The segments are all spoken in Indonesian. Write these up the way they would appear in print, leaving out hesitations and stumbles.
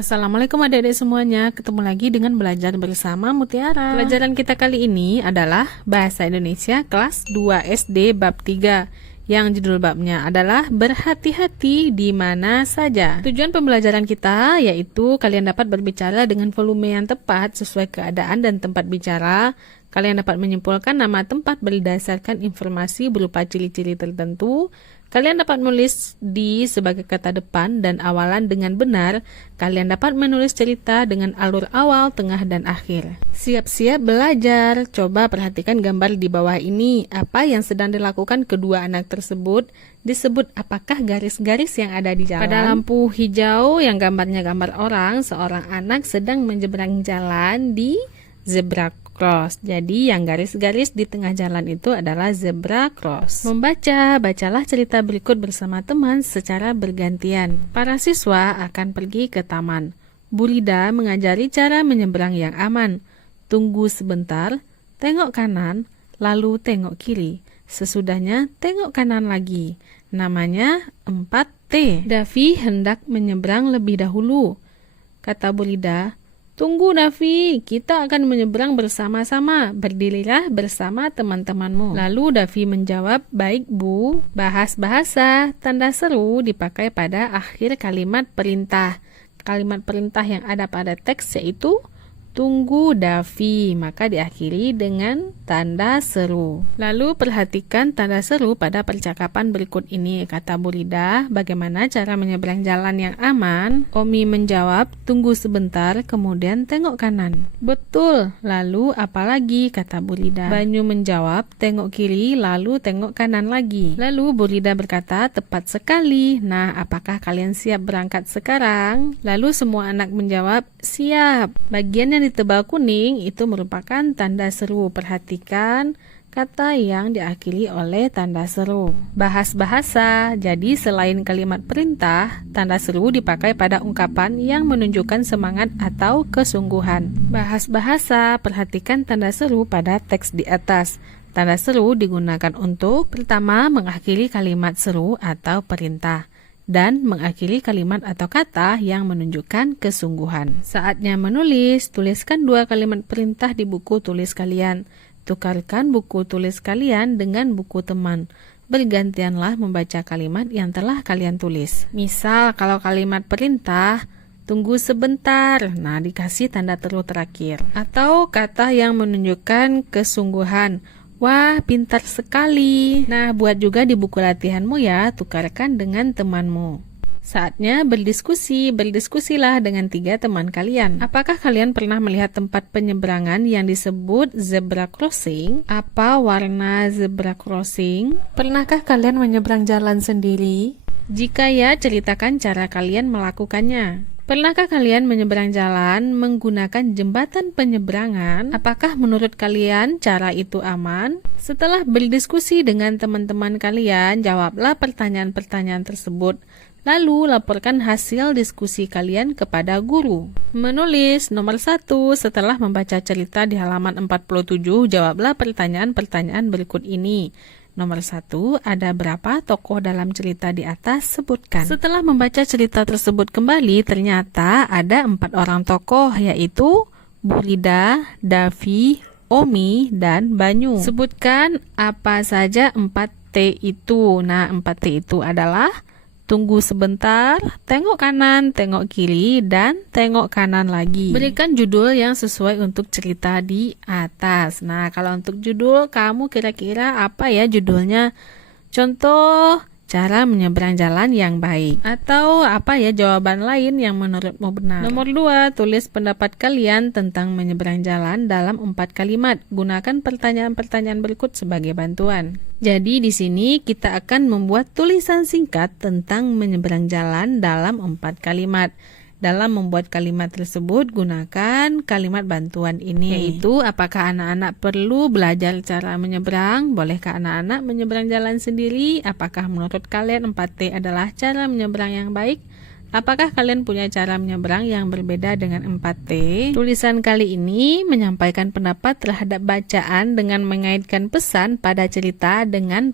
Assalamualaikum adik-adik semuanya, ketemu lagi dengan belajar bersama Mutiara. Pelajaran kita kali ini adalah Bahasa Indonesia kelas 2 SD bab 3 yang judul babnya adalah berhati-hati di mana saja. Tujuan pembelajaran kita yaitu kalian dapat berbicara dengan volume yang tepat sesuai keadaan dan tempat bicara. Kalian dapat menyimpulkan nama tempat berdasarkan informasi berupa ciri-ciri tertentu. Kalian dapat menulis di sebagai kata depan dan awalan dengan benar. Kalian dapat menulis cerita dengan alur awal, tengah, dan akhir. Siap-siap belajar. Coba perhatikan gambar di bawah ini. Apa yang sedang dilakukan kedua anak tersebut? Disebut apakah garis-garis yang ada di jalan? Pada lampu hijau yang gambarnya gambar orang, seorang anak sedang menyeberang jalan di zebra cross. Jadi yang garis-garis di tengah jalan itu adalah zebra cross. Membaca, bacalah cerita berikut bersama teman secara bergantian. Para siswa akan pergi ke taman. Bu Rida mengajari cara menyeberang yang aman. Tunggu sebentar, tengok kanan, lalu tengok kiri. Sesudahnya tengok kanan lagi. Namanya 4T. Davi hendak menyeberang lebih dahulu. Kata Bu Rida, "Tunggu Davi, kita akan menyeberang bersama-sama. Berdirilah bersama teman-temanmu." Lalu Davi menjawab, "Baik Bu." Bahas bahasa, tanda seru dipakai pada akhir kalimat perintah. Kalimat perintah yang ada pada teks yaitu "Tunggu Davi", maka diakhiri dengan tanda seru. Lalu perhatikan tanda seru pada percakapan berikut ini. Kata Bu Rida, "Bagaimana cara menyeberang jalan yang aman?" Omi menjawab, "Tunggu sebentar, kemudian tengok kanan." "Betul, lalu apa lagi?" kata Bu Rida. Banyu menjawab, "Tengok kiri, lalu tengok kanan lagi." Lalu Bu Rida berkata, "Tepat sekali. Nah, apakah kalian siap berangkat sekarang?" Lalu semua anak menjawab, "Siap." Bagian yang ditebal kuning itu merupakan tanda seru. Perhatikan kata yang diakhiri oleh tanda seru. Bahas bahasa. Jadi selain kalimat perintah, tanda seru dipakai pada ungkapan yang menunjukkan semangat atau kesungguhan. Bahas bahasa. Perhatikan tanda seru pada teks di atas. Tanda seru digunakan untuk pertama mengakhiri kalimat seru atau perintah, dan mengakhiri kalimat atau kata yang menunjukkan kesungguhan. Saatnya menulis, tuliskan 2 kalimat perintah di buku tulis kalian. Tukarkan buku tulis kalian dengan buku teman. Bergantianlah membaca kalimat yang telah kalian tulis. Misal kalau kalimat perintah, "Tunggu sebentar", nah dikasih tanda teru terakhir. Atau kata yang menunjukkan kesungguhan, "Wah, pintar sekali." Nah, buat juga di buku latihanmu ya, tukarkan dengan temanmu. Saatnya berdiskusi. Berdiskusilah dengan 3 teman kalian. Apakah kalian pernah melihat tempat penyeberangan yang disebut zebra crossing? Apa warna zebra crossing? Pernahkah kalian menyeberang jalan sendiri? Jika ya, ceritakan cara kalian melakukannya. Pernahkah kalian menyeberang jalan menggunakan jembatan penyeberangan? Apakah menurut kalian cara itu aman? Setelah berdiskusi dengan teman-teman kalian, jawablah pertanyaan-pertanyaan tersebut. Lalu laporkan hasil diskusi kalian kepada guru. Menulis. Nomor 1, setelah membaca cerita di halaman 47, jawablah pertanyaan-pertanyaan berikut ini. Nomor 1, ada berapa tokoh dalam cerita di atas? Sebutkan. Setelah membaca cerita tersebut kembali, ternyata ada 4 orang tokoh, yaitu Bu Rida, Davi, Omi, dan Banyu. Sebutkan apa saja 4T itu. Nah, 4T itu adalah tunggu sebentar, tengok kanan, tengok kiri, dan tengok kanan lagi. Berikan judul yang sesuai untuk cerita di atas. Nah, kalau untuk judul, kamu kira-kira apa ya judulnya? Contoh, cara menyeberang jalan yang baik. Atau apa ya jawaban lain yang menurutmu benar? Nomor 2, tulis pendapat kalian tentang menyeberang jalan dalam 4 kalimat. Gunakan pertanyaan-pertanyaan berikut sebagai bantuan. Jadi di sini kita akan membuat tulisan singkat tentang menyeberang jalan dalam 4 kalimat. Dalam membuat kalimat tersebut, gunakan kalimat bantuan ini, yaitu apakah anak-anak perlu belajar cara menyeberang? Bolehkah anak-anak menyeberang jalan sendiri? Apakah menurut kalian 4T adalah cara menyeberang yang baik? Apakah kalian punya cara menyeberang yang berbeda dengan 4T? Tulisan kali ini menyampaikan pendapat terhadap bacaan dengan mengaitkan pesan pada cerita dengan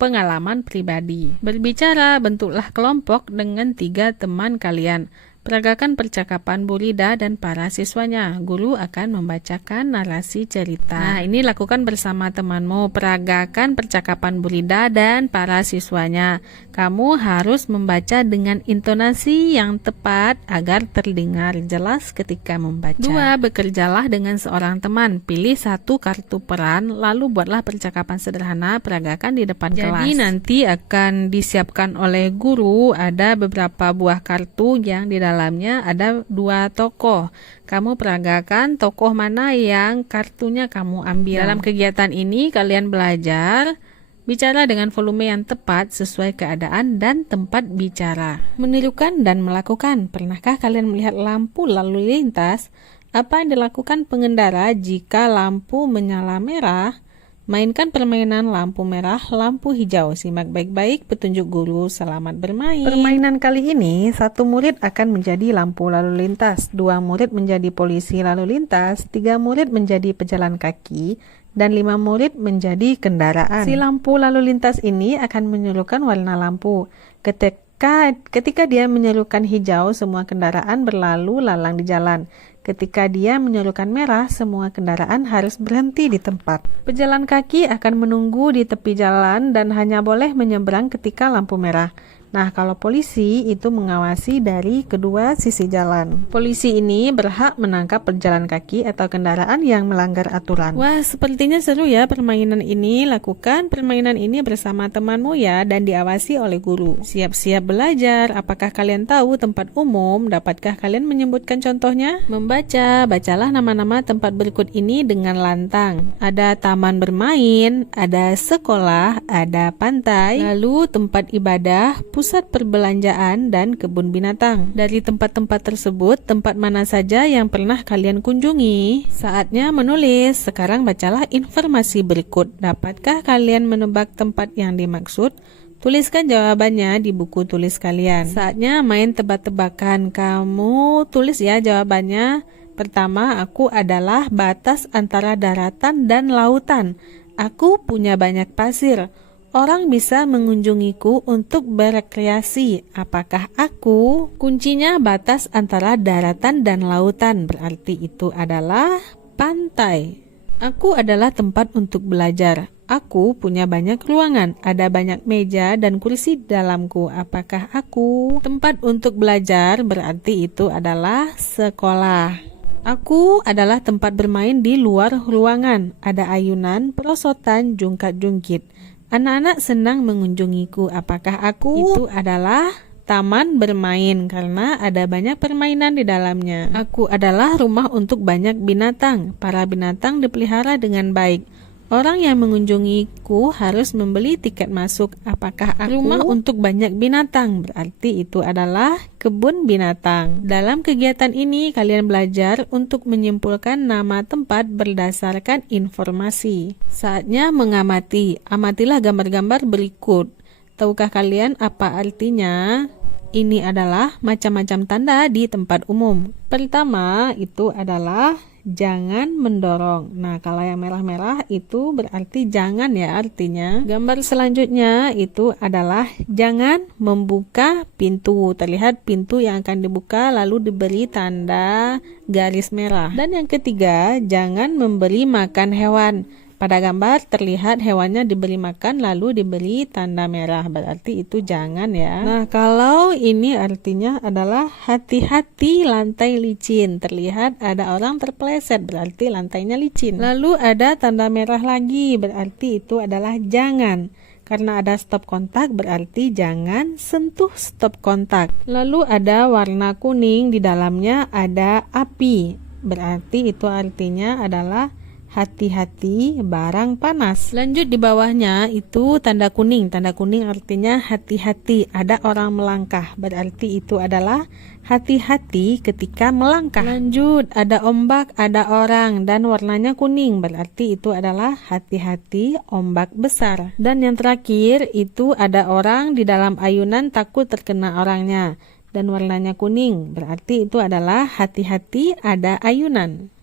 pengalaman pribadi. Berbicara, bentuklah kelompok dengan 3 teman kalian. Peragakan percakapan Bu Rida dan para siswanya. Guru akan membacakan narasi cerita. Nah, ini lakukan bersama temanmu. Peragakan percakapan Bu Rida dan para siswanya. Kamu harus membaca dengan intonasi yang tepat agar terdengar jelas ketika membaca. 2. Bekerjalah dengan seorang teman. Pilih satu kartu peran, lalu buatlah percakapan sederhana, peragakan di depan kelas. Jadi nanti akan disiapkan oleh guru, ada beberapa buah kartu yang di dalamnya ada 2 tokoh. Kamu peragakan tokoh mana yang kartunya kamu ambil. Dalam kegiatan ini kalian belajar bicara dengan volume yang tepat sesuai keadaan dan tempat bicara. Menirukan dan melakukan. Pernahkah kalian melihat lampu lalu lintas? Apa yang dilakukan pengendara jika lampu menyala merah? Mainkan permainan lampu merah, lampu hijau. Simak baik-baik petunjuk guru. Selamat bermain. Permainan kali ini, 1 murid akan menjadi lampu lalu lintas, 2 murid menjadi polisi lalu lintas, 3 murid menjadi pejalan kaki, dan 5 murid menjadi kendaraan. Si lampu lalu lintas ini akan menyerukan warna lampu. Ketika dia menyerukan hijau, semua kendaraan berlalu lalang di jalan. Ketika dia menyerukan merah, semua kendaraan harus berhenti di tempat. Pejalan kaki akan menunggu di tepi jalan dan hanya boleh menyeberang ketika lampu merah. Nah, kalau polisi itu mengawasi dari kedua sisi jalan. Polisi ini berhak menangkap pejalan kaki atau kendaraan yang melanggar aturan. Wah, sepertinya seru ya permainan ini. Lakukan permainan ini bersama temanmu ya dan diawasi oleh guru. Siap-siap belajar. Apakah kalian tahu tempat umum? Dapatkah kalian menyebutkan contohnya? Membaca, bacalah nama-nama tempat berikut ini dengan lantang. Ada taman bermain, ada sekolah, ada pantai, lalu tempat ibadah, pusat perbelanjaan, dan kebun binatang. Dari tempat-tempat tersebut, tempat mana saja yang pernah kalian kunjungi? Saatnya menulis. Sekarang bacalah informasi berikut. Dapatkah kalian menebak tempat yang dimaksud? Tuliskan jawabannya di buku tulis kalian. Saatnya main tebak-tebakan. Kamu tulis ya jawabannya. Pertama, aku adalah batas antara daratan dan lautan. Aku punya banyak pasir. Orang bisa mengunjungiku untuk berekreasi. Apakah aku? Kuncinya batas antara daratan dan lautan. Berarti itu adalah pantai. Aku adalah tempat untuk belajar. Aku punya banyak ruangan. Ada banyak meja dan kursi di dalamku. Apakah aku? Tempat untuk belajar berarti itu adalah sekolah. Aku adalah tempat bermain di luar ruangan. Ada ayunan, perosotan, jungkat-jungkit. Anak-anak senang mengunjungiku. Apakah aku? Itu adalah taman bermain karena ada banyak permainan di dalamnya. Aku adalah rumah untuk banyak binatang. Para binatang dipelihara dengan baik. Orang yang mengunjungiku harus membeli tiket masuk. Apakah aku? Rumah untuk banyak binatang berarti itu adalah kebun binatang. Dalam kegiatan ini kalian belajar untuk menyimpulkan nama tempat berdasarkan informasi. Saatnya mengamati. Amatilah gambar-gambar berikut. Tahukah kalian apa artinya? Ini adalah macam-macam tanda di tempat umum. Pertama itu adalah jangan mendorong. Nah, kalau yang merah-merah itu berarti jangan ya artinya. Gambar selanjutnya itu adalah jangan membuka pintu. Terlihat pintu yang akan dibuka lalu diberi tanda garis merah. Dan yang ketiga, jangan memberi makan hewan. Pada gambar terlihat hewannya diberi makan lalu diberi tanda merah, berarti itu jangan ya. Nah, kalau ini artinya adalah hati-hati lantai licin. Terlihat ada orang terpeleset, berarti lantainya licin. Lalu ada tanda merah lagi, berarti itu adalah jangan. Karena ada stop kontak berarti jangan sentuh stop kontak. Lalu ada warna kuning, di dalamnya ada api. Berarti itu artinya adalah hati-hati barang panas. Lanjut di bawahnya itu tanda kuning. Tanda kuning artinya hati-hati. Ada orang melangkah. Berarti itu adalah hati-hati ketika melangkah. Lanjut ada ombak, ada orang dan warnanya kuning. Berarti itu adalah hati-hati ombak besar. Dan yang terakhir itu ada orang di dalam ayunan takut terkena orangnya. Dan warnanya kuning. Berarti itu adalah hati-hati ada ayunan.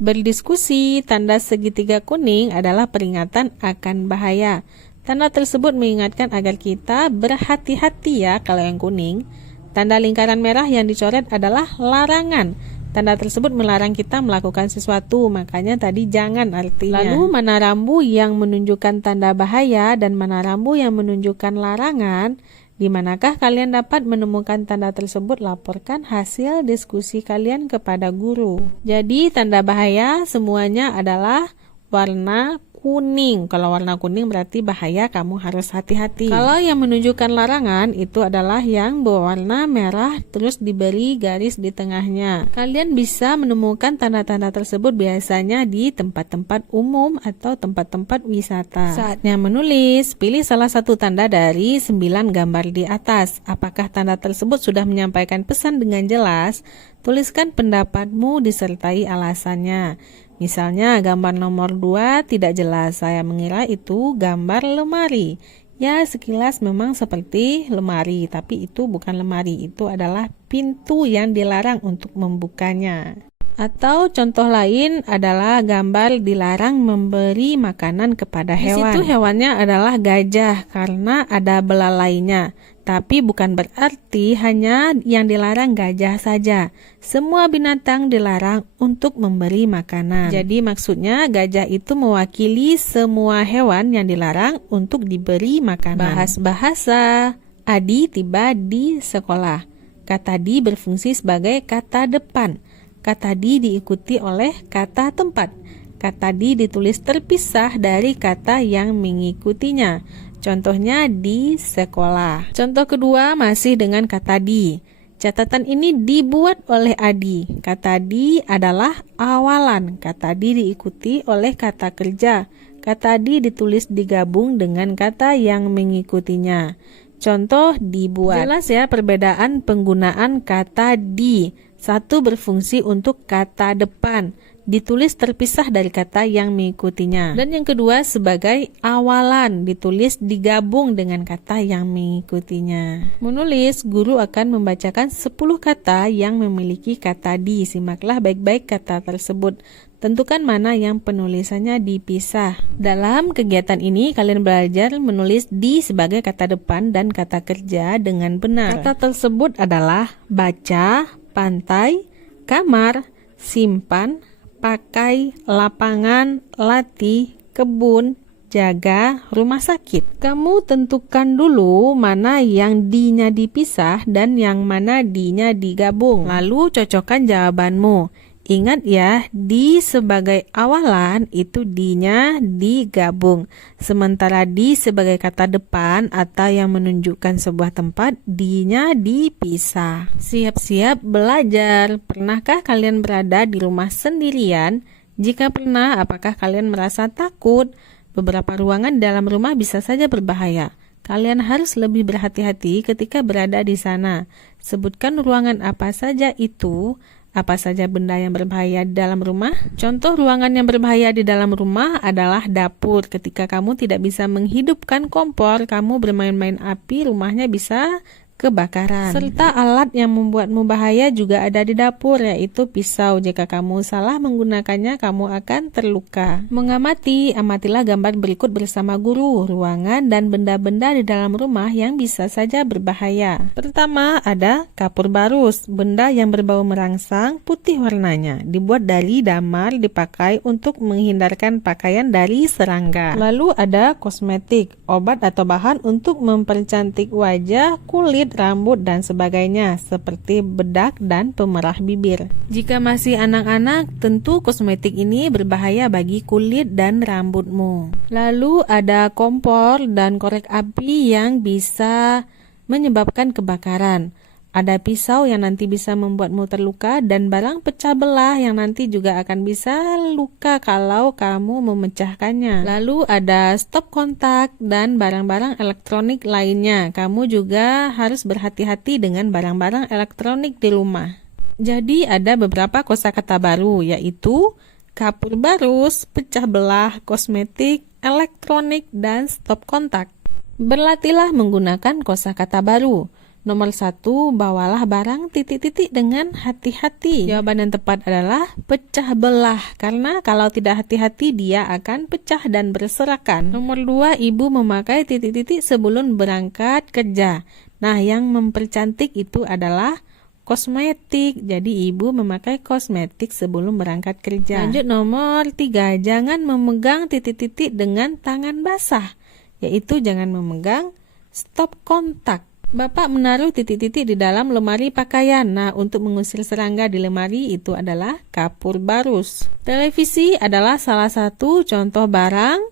Berdiskusi, tanda segitiga kuning adalah peringatan akan bahaya. Tanda tersebut mengingatkan agar kita berhati-hati ya kalau yang kuning. Tanda lingkaran merah yang dicoret adalah larangan. Tanda tersebut melarang kita melakukan sesuatu, makanya tadi jangan artinya. Lalu mana rambu yang menunjukkan tanda bahaya dan mana rambu yang menunjukkan larangan? Di manakah kalian dapat menemukan tanda tersebut? Laporkan hasil diskusi kalian kepada guru. Jadi tanda bahaya semuanya adalah warna kuning. Kalau warna kuning berarti bahaya, kamu harus hati-hati. Kalau yang menunjukkan larangan itu adalah yang berwarna merah terus diberi garis di tengahnya. Kalian bisa menemukan tanda-tanda tersebut biasanya di tempat-tempat umum atau tempat-tempat wisata. Saatnya menulis. Pilih salah satu tanda dari 9 gambar di atas. Apakah tanda tersebut sudah menyampaikan pesan dengan jelas? Tuliskan pendapatmu disertai alasannya. Misalnya gambar nomor 2 tidak jelas, saya mengira itu gambar lemari. Ya, sekilas memang seperti lemari, tapi itu bukan lemari, itu adalah pintu yang dilarang untuk membukanya. Atau contoh lain adalah gambar dilarang memberi makanan kepada hewan. Di situ hewannya adalah gajah karena ada belalainya. Tapi bukan berarti hanya yang dilarang gajah saja. Semua binatang dilarang untuk memberi makanan. Jadi maksudnya gajah itu mewakili semua hewan yang dilarang untuk diberi makanan. Bahas bahasa. Adi tiba di sekolah. Kata di berfungsi sebagai kata depan. Kata di diikuti oleh kata tempat. Kata di ditulis terpisah dari kata yang mengikutinya. Contohnya di sekolah. Contoh kedua masih dengan kata di. Catatan ini dibuat oleh Adi. Kata di adalah awalan. Kata di diikuti oleh kata kerja. Kata di ditulis digabung dengan kata yang mengikutinya. Contoh dibuat. Jelas ya perbedaan penggunaan kata di. Satu berfungsi untuk kata depan, ditulis terpisah dari kata yang mengikutinya. Dan yang kedua sebagai awalan, ditulis digabung dengan kata yang mengikutinya. Menulis, guru akan membacakan 10 kata yang memiliki kata di. Simaklah baik-baik kata tersebut. Tentukan mana yang penulisannya dipisah. Dalam kegiatan ini, kalian belajar menulis di sebagai kata depan dan kata kerja dengan benar. Kata tersebut adalah baca, pantai, kamar, simpan, pakai, lapangan, latih, kebun, jaga, rumah sakit. Kamu tentukan dulu mana yang di-nya dipisah dan yang mana di-nya digabung. Lalu cocokkan jawabanmu. Ingat ya, di sebagai awalan itu di-nya digabung. Sementara di sebagai kata depan atau yang menunjukkan sebuah tempat, di-nya dipisah. Siap-siap belajar. Pernahkah kalian berada di rumah sendirian? Jika pernah, apakah kalian merasa takut? Beberapa ruangan dalam rumah bisa saja berbahaya. Kalian harus lebih berhati-hati ketika berada di sana. Sebutkan ruangan apa saja itu. Apa saja benda yang berbahaya di dalam rumah? Contoh ruangan yang berbahaya di dalam rumah adalah dapur. Ketika kamu tidak bisa menghidupkan kompor, kamu bermain-main api, rumahnya bisa kebakaran. Serta alat yang membuatmu bahaya juga ada di dapur, yaitu pisau. Jika kamu salah menggunakannya, kamu akan terluka. Mengamati, amatilah gambar berikut bersama guru, ruangan dan benda-benda di dalam rumah yang bisa saja berbahaya. Pertama, ada kapur barus, benda yang berbau merangsang, putih warnanya, dibuat dari damar, dipakai untuk menghindarkan pakaian dari serangga. Lalu ada kosmetik, obat atau bahan untuk mempercantik wajah, kulit, rambut dan sebagainya seperti bedak dan pemerah bibir. Jika masih anak-anak, tentu kosmetik ini berbahaya bagi kulit dan rambutmu. Lalu ada kompor dan korek api yang bisa menyebabkan kebakaran. Ada pisau yang nanti bisa membuatmu terluka dan barang pecah belah yang nanti juga akan bisa luka kalau kamu memecahkannya. Lalu ada stop kontak dan barang-barang elektronik lainnya. Kamu juga harus berhati-hati dengan barang-barang elektronik di rumah. Jadi ada beberapa kosakata baru, yaitu kapur barus, pecah belah, kosmetik, elektronik, dan stop kontak. Berlatihlah menggunakan kosakata baru. Nomor 1, bawalah barang titik-titik dengan hati-hati. Jawaban yang tepat adalah pecah belah, karena kalau tidak hati-hati dia akan pecah dan berserakan. Nomor 2, ibu memakai titik-titik sebelum berangkat kerja. Nah, yang mempercantik itu adalah kosmetik. Jadi ibu memakai kosmetik sebelum berangkat kerja. Lanjut nomor 3, jangan memegang titik-titik dengan tangan basah. Yaitu jangan memegang, stop kontak. Bapak menaruh titik-titik di dalam lemari pakaian. Nah, untuk mengusir serangga di lemari itu adalah kapur barus. Televisi adalah salah satu contoh barang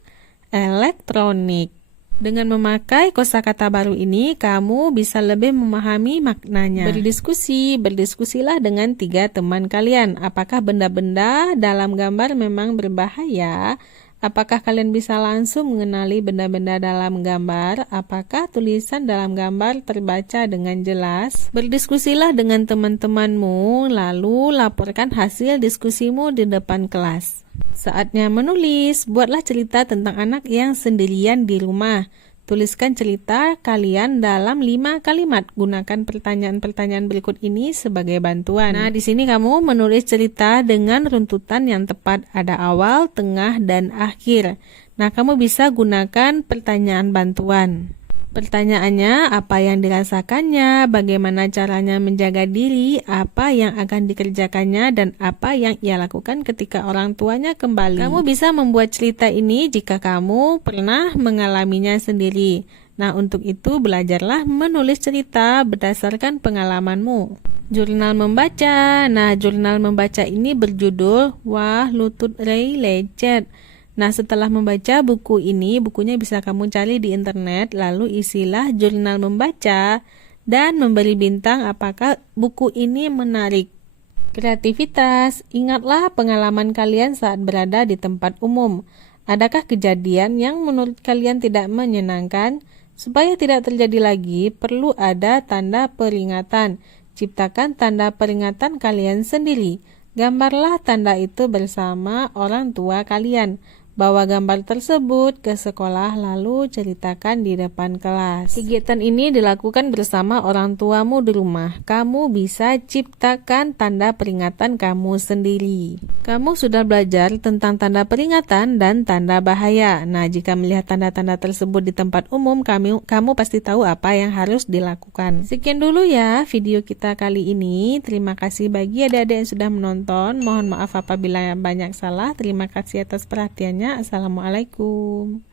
elektronik. Dengan memakai kosakata baru ini, kamu bisa lebih memahami maknanya. Berdiskusilah dengan 3 teman kalian. Apakah benda-benda dalam gambar memang berbahaya? Apakah kalian bisa langsung mengenali benda-benda dalam gambar? Apakah tulisan dalam gambar terbaca dengan jelas? Berdiskusilah dengan teman-temanmu, lalu laporkan hasil diskusimu di depan kelas. Saatnya menulis. Buatlah cerita tentang anak yang sendirian di rumah. Tuliskan cerita kalian dalam 5 kalimat. Gunakan pertanyaan-pertanyaan berikut ini sebagai bantuan. Nah, di sini kamu menulis cerita dengan runtutan yang tepat. Ada awal, tengah, dan akhir. Nah, kamu bisa gunakan pertanyaan bantuan. Pertanyaannya, apa yang dirasakannya, bagaimana caranya menjaga diri, apa yang akan dikerjakannya, dan apa yang ia lakukan ketika orang tuanya kembali. Kamu bisa membuat cerita ini jika kamu pernah mengalaminya sendiri. Nah, untuk itu belajarlah menulis cerita berdasarkan pengalamanmu. Jurnal membaca. Nah, jurnal membaca ini berjudul Wah Lutut Ray Lecet. Nah, setelah membaca buku ini, bukunya bisa kamu cari di internet, lalu isilah jurnal membaca dan memberi bintang apakah buku ini menarik. Kreativitas, ingatlah pengalaman kalian saat berada di tempat umum. Adakah kejadian yang menurut kalian tidak menyenangkan? Supaya tidak terjadi lagi, perlu ada tanda peringatan. Ciptakan tanda peringatan kalian sendiri. Gambarlah tanda itu bersama orang tua kalian. Bawa gambar tersebut ke sekolah lalu ceritakan di depan kelas. Kegiatan ini dilakukan bersama orang tuamu di rumah. Kamu bisa ciptakan tanda peringatan kamu sendiri. Kamu sudah belajar tentang tanda peringatan dan tanda bahaya. Nah, jika melihat tanda-tanda tersebut di tempat umum, kamu pasti tahu apa yang harus dilakukan. Sekian dulu ya video kita kali ini. Terima kasih bagi adik-adik yang sudah menonton. Mohon maaf apabila banyak salah. Terima kasih atas perhatiannya. Assalamualaikum.